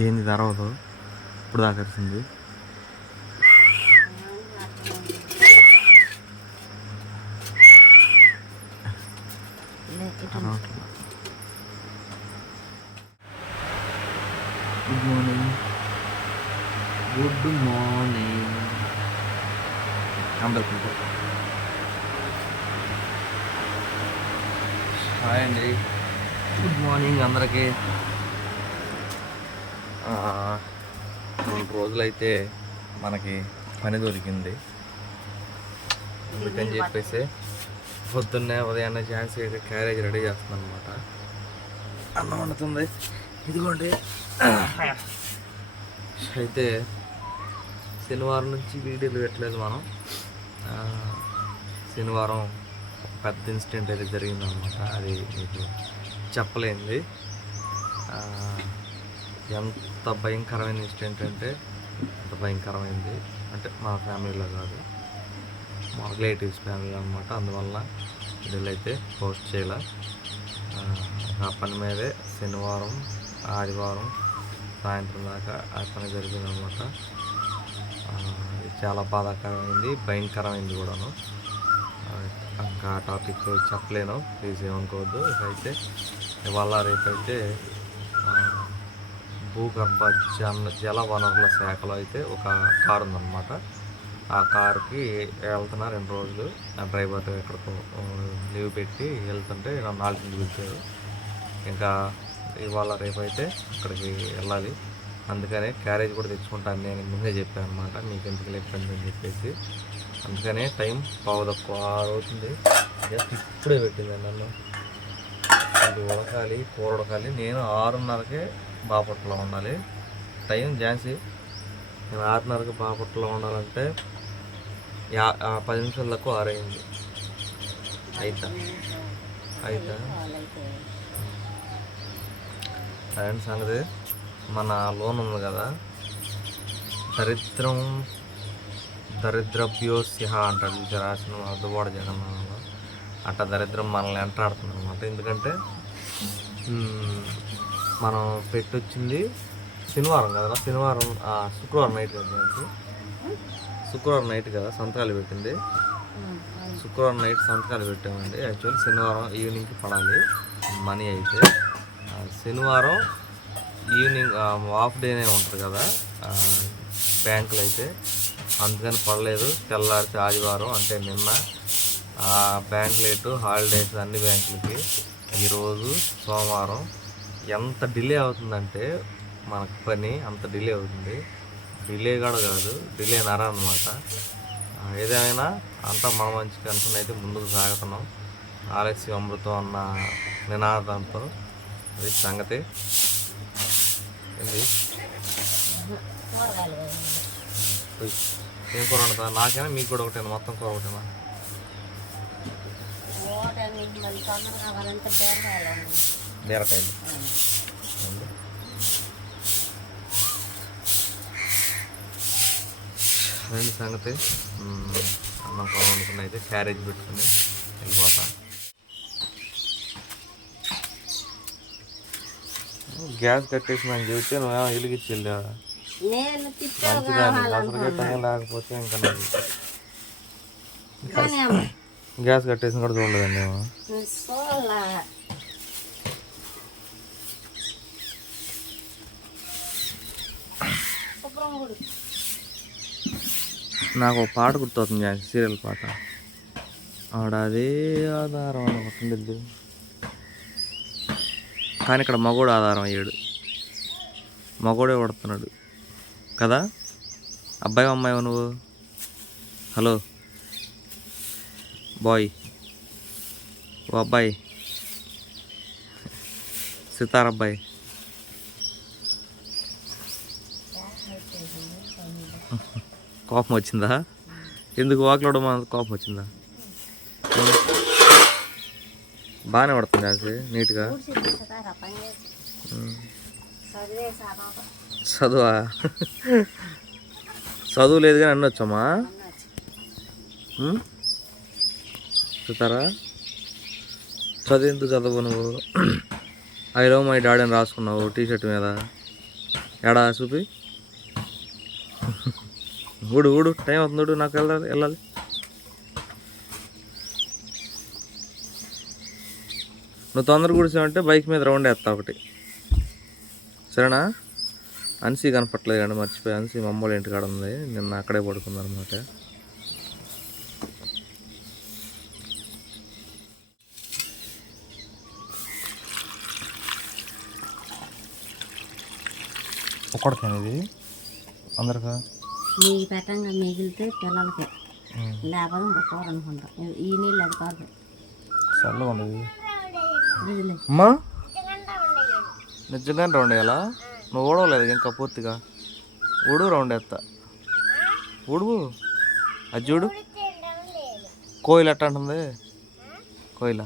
ఏంది తెరవదు ఇప్పుడు దాకా వచ్చింది. గుడ్ మార్నింగ్, గుడ్ మార్నింగ్ అందరికీ. హాయ్ అండి, గుడ్ మార్నింగ్ అందరికీ. 2 రోజులైతే మనకి పని దొరికింది. అందుకని చెప్పేసి పొద్దున్నే ఉదయాన్నే ఛాన్స్ అయితే క్యారేజ్ రెడీ చేస్తున్నాను అనమాట. అన్నం వండుతుంది ఇదిగోండి. అయితే శనివారం నుంచి వీడియోలు పెట్టలేదు మనం. శనివారం పెద్ద ఇన్సిడెంట్ అయితే జరిగిందనమాట. అది మీకు చెప్పలేంది. ఎంత భయంకరమైన ఇన్సిడెంట్ అంటే ఎంత భయంకరమైంది అంటే మా ఫ్యామిలీలో కాదు, మా రిలేటివ్స్ ఫ్యామిలీ అనమాట. అందువల్ల వీళ్ళైతే పోస్ట్ చేయాల. ఆ పని మీదే శనివారం ఆదివారం సాయంత్రం దాకా ఆ పని జరిగిందనమాట. చాలా బాధాకరమైంది, భయంకరమైంది కూడాను. ఇంకా ఆ టాపిక్ చెప్పలేను, ప్లీజ్ ఏమనుకోవద్దు. ఇకైతే ఇవాళ రేపైతే భూగర్భ జల వనరుల శాఖలో అయితే ఒక కారు ఉందన్నమాట. ఆ కారుకి వెళ్తున్నా 2 రోజులు. ఆ డ్రైవర్ ఎక్కడికో లీవ్ పెట్టి వెళ్తుంటే నన్ను ఆలోచించి పిలిచారు. ఇంకా ఇవాళ రేపైతే అక్కడికి వెళ్ళాలి. అందుకనే క్యారేజ్ కూడా తెచ్చుకుంటాను నేను ముందే చెప్పాను అనమాట, మీకు ఎందుకు లేకపోయింది అని చెప్పేసి. అందుకనే టైం 5:15 అవుతుంది. జస్ట్ ఇప్పుడే పెట్టింది నన్ను. ఇది ఉడకాలి, కూర ఉడకాలి. నేను 6:30కే బాపట్లలో ఉండాలి. టైం ఝాన్సీ, నేను 6:30కి బాపట్లలో ఉండాలంటే 10 నిమిషాలకు 6 అయింది. అయితా అదండి సంగతి. మన లోన్ ఉంది కదా, దరిద్రభ్యోస్యహ అంటాడు చూసారా రాసిన అద్దుబాటు జగన్నాథంలో. అట్లా దరిద్రం మనల్ని వెంటాడుతుంది అనమాట. ఎందుకంటే మనం పెట్టొచ్చింది శనివారం కదా, శుక్రవారం నైట్ కదా, శుక్రవారం నైట్ కదా సంతకాలు పెట్టింది. శుక్రవారం నైట్ సంతకాలు పెట్టామండి. యాక్చువల్లీ శనివారం ఈవినింగ్కి పడాలి మనీ అయితే. శనివారం ఈవినింగ్ హాఫ్ డేనే ఉంటుంది కదా బ్యాంకులు అయితే, అందుకని పడలేదు. తెల్లారితే ఆదివారం అంటే నిన్న బ్యాంక్ లేటు, హాలిడేస్ అన్ని బ్యాంకులకి. ఈరోజు సోమవారం. ఎంత డిలే అవుతుందంటే మనకు పని అంత డిలే అవుతుంది. డిలే కూడా కాదు, డిలే నర అనమాట. ఏదేమైనా అంతా మన మంచిగా అనుకుని అయితే ముందుకు సాగుతున్నాం. ఆలస్యం అమృతం అన్న నినాదంతో. అది సంగతి. ఏంది ఏం కూర వండుతా? నాకైనా మీకు కూడా ఒకటేనా? మొత్తం కూర ఒకటేనా? బీరకాయలు అదండి సంగతి. అన్నం కూర వండుకుని అయితే క్యారేజ్ పెట్టుకుని వెళ్ళిపోతా. గ్యాస్ కట్టేసి మనం చెబితే నువ్వేమో వెలిగించి వెళ్ళావా? మంచిదాన్ని అసలు పని లేకపోతే ఇంకా గ్యాస్ కట్టేసి కూడా చూడలేదండి ఏమో. నాకు ఒక పాట గుర్తవుతుంది, సీరియల్ పాట. ఆవిడ అదే ఆధారం అని ఒకటి ఉండేది, కానీ ఇక్కడ మగోడు ఆధారం అయ్యాడు. మగోడే కొడుతున్నాడు కదా. అబ్బాయి అమ్మాయి నువ్వు? హలో బాయ్, ఓ అబ్బాయి, సితార్ అబ్బాయి. కోపం వచ్చిందా? ఎందుకు వాకిలోడ కోపం వచ్చిందా? బాగానే పడుతుంది అది నీట్గా. చదువా? చదువు లేదు కానీ అన్నీ వచ్చమ్మా. చూస్తారా? చదువు ఎందుకు చదువు నువ్వు? ఐ లవ్ మై డాడీ అని రాసుకున్నావు టీషర్ట్ మీద. ఎడా చూపి ఊడు ఊడు టైం అవుతుంది నాకు వెళ్ళాలి నువ్వు తొందరగా కూర్చోమంటే బైక్ మీద రౌండ్ వేస్తా ఒకటి సరేనా. అన్సీ కనపట్లేదు కానీ మర్చిపోయి అన్సీ మా అమ్మోళ్ళ ఇంటికాడ ఉంది, నిన్న అక్కడే పడుకుంది అనమాట. ఒక్కడికైనా ఇది అందరికా నీకు పెట్టంగా మిగిలితే పిల్లలకి లేకపోతే ఇంకొకరు అనుకుంటా. ఈ నీళ్ళు అది కాదు చల్లగా ఉండదు అమ్మా, నిజంగానే రౌండ్ వేయాలా? నువ్వు ఊడవలేదు ఇంకా పూర్తిగా. ఊడు రౌండ్ వేస్తా, ఊడు. అది చూడు కోయిల ఎట్ట అంటుంది, కోయిల.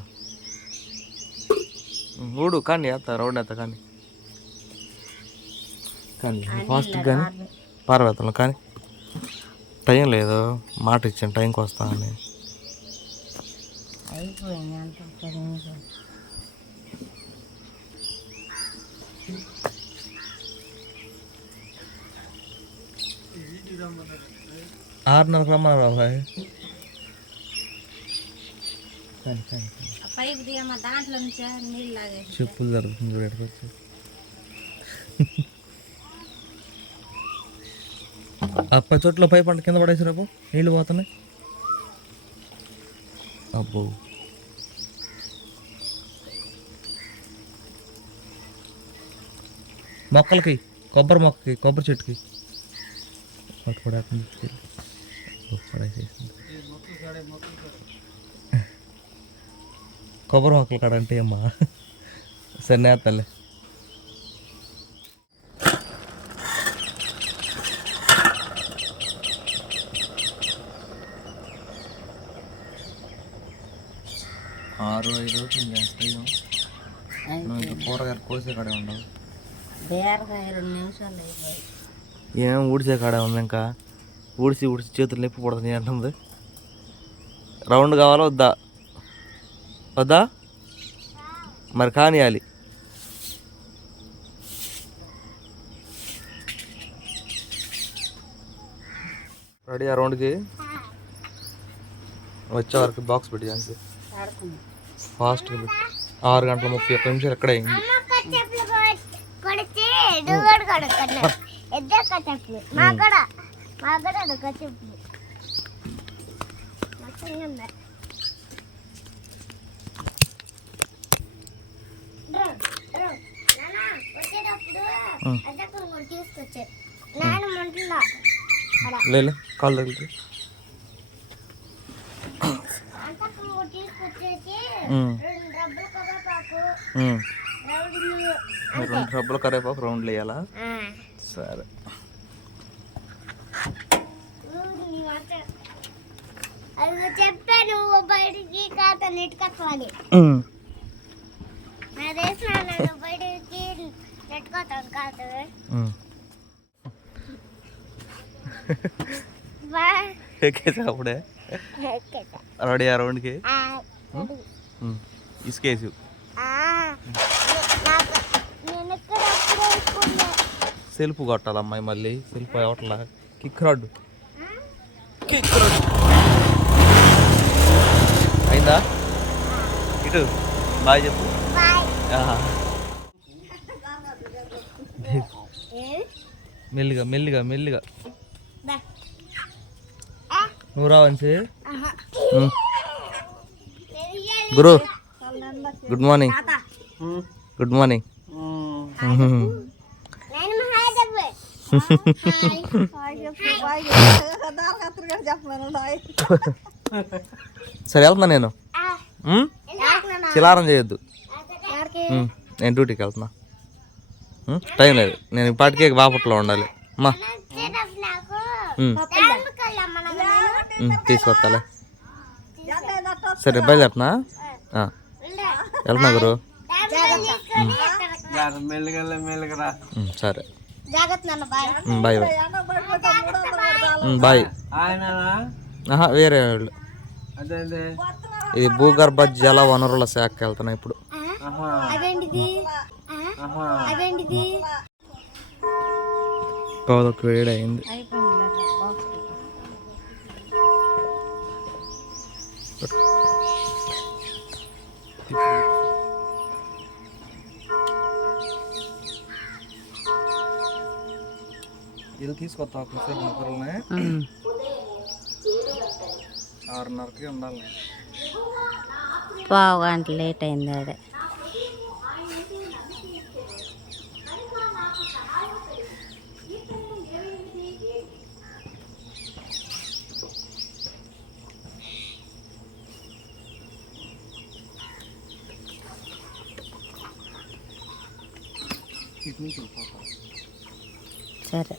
ఊడు కానీ వేస్తా, రౌండ్ వేస్తా కానీ ఫాస్ట్ కానీ పారవేత్తాను కానీ టైం లేదు, మాట ఇచ్చాను టైంకి వస్తా అని. అయిపోయింది 6:30 రమ్మన్నారు బాబాయ్. చెప్పులు జరుగుతుంది చూడు ఎక్కడికి వచ్చి. అప్ప చోట్ల పై పంట కింద పడేసి రేపు నీళ్ళు పోతున్నాయి. అబ్బో మొక్కలకి కొబ్బరి మొక్కకి కొబ్బరి చెట్టుకి కొబ్బరి మొక్కలు కాడ అంటే అమ్మా సరే నేతలే. ఆరు 5 అవుతుంది కూరగాయలు కోసే కాడే ఉండవు. ఏం ఊడిసే కాడే ఉంది, ఇంకా ఊడిసి చేతులు నొప్పి పడుతుంది అంటుంది. రౌండ్ కావాలా వద్దా? వద్దా మరి కానియాలి. రెడీ ఆ రౌండ్కి వచ్చే వరకు బాక్స్ పెట్టి దానికి ఫాస్ట్గా పెట్టి 6:31 నిమిషాలు ఎక్కడ అయింది. లేదు కాళ్ళు తగిలితే 2 రబ్బులు కరేపాకు రౌండ్లు వేయాలా? సరే చెప్పాను బయటికి కాత నెట్టుకోవాలి. బయటికి నెట్టుకోతాను కాత ఎక్కేసా అప్పుడే రెడీ ఆ రౌండ్కి ఇసుకేసి సెల్ఫ్ కొట్టాలి అమ్మాయి, మళ్ళీ సెల్ఫ్ అవట్లా. కిక్ రాడ్డు అయిందా? ఇటు బాయ్ చెప్పు. మెల్లిగా మెల్లిగా మెల్లిగా నువ్వు రావంచి. గురు గుడ్ మార్నింగ్. Good morning. సరే వెళ్తున్నా నేను, చిలారం చేయొద్దు. నేను డ్యూటీకి వెళ్తున్నా, టైం లేదు. నేను ఇప్పటికే బాపట్లో ఉండాలి. అమ్మా తీసుకొస్తాలే. సరే బయలుదేరుతున్నా, వెళ్తున్నా గురు. సరే బాయ్ బాయ్. వేరే వాళ్ళు ఇది భూగర్భ జల వనరుల శాఖకి వెళ్తున్నా ఇప్పుడు. పావుదొక్క వేడి అయింది. అయిపోయింది బాక్స్ ఇది తీసుకొస్తా ఒకసేపు ముగ్గురునే 6:30కి ఉండాలి. పావు గంట లేట్ అయింది అదే. ఇటు నుంచి వెళ్ళిపోతా. సరే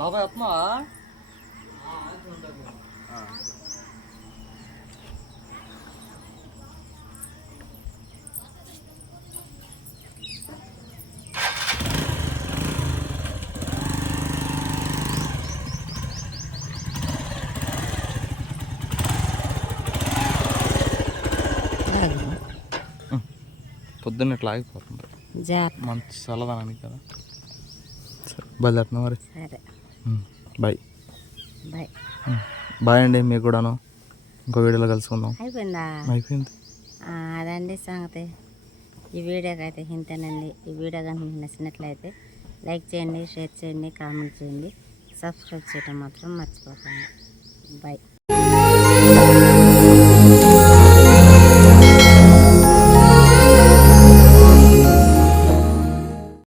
బాబాయ్ వస్తున్నావా? పొద్దున్న ఇట్లా ఆగిపోతుంది. జాగ్రత్త. మంచి చల్లదనానికి కదా. సరే బయలుదేరుతున్నా మరి. సరే బాయ్. బాయ్. బాయ్ అండి మీకు కూడాను. ఇంకో వీడియోలో కలుసుకుందాం. అయిపోయిందా? అయిపోయింది. అదండి సంగతి. ఈ వీడియోకి అయితే ఇంతేనండి. ఈ వీడియో కనుక మీకు నచ్చినట్లయితే లైక్ చేయండి, షేర్ చేయండి, కామెంట్ చేయండి, సబ్స్క్రైబ్ చేయడం మాత్రం మర్చిపోకండి. బాయ్.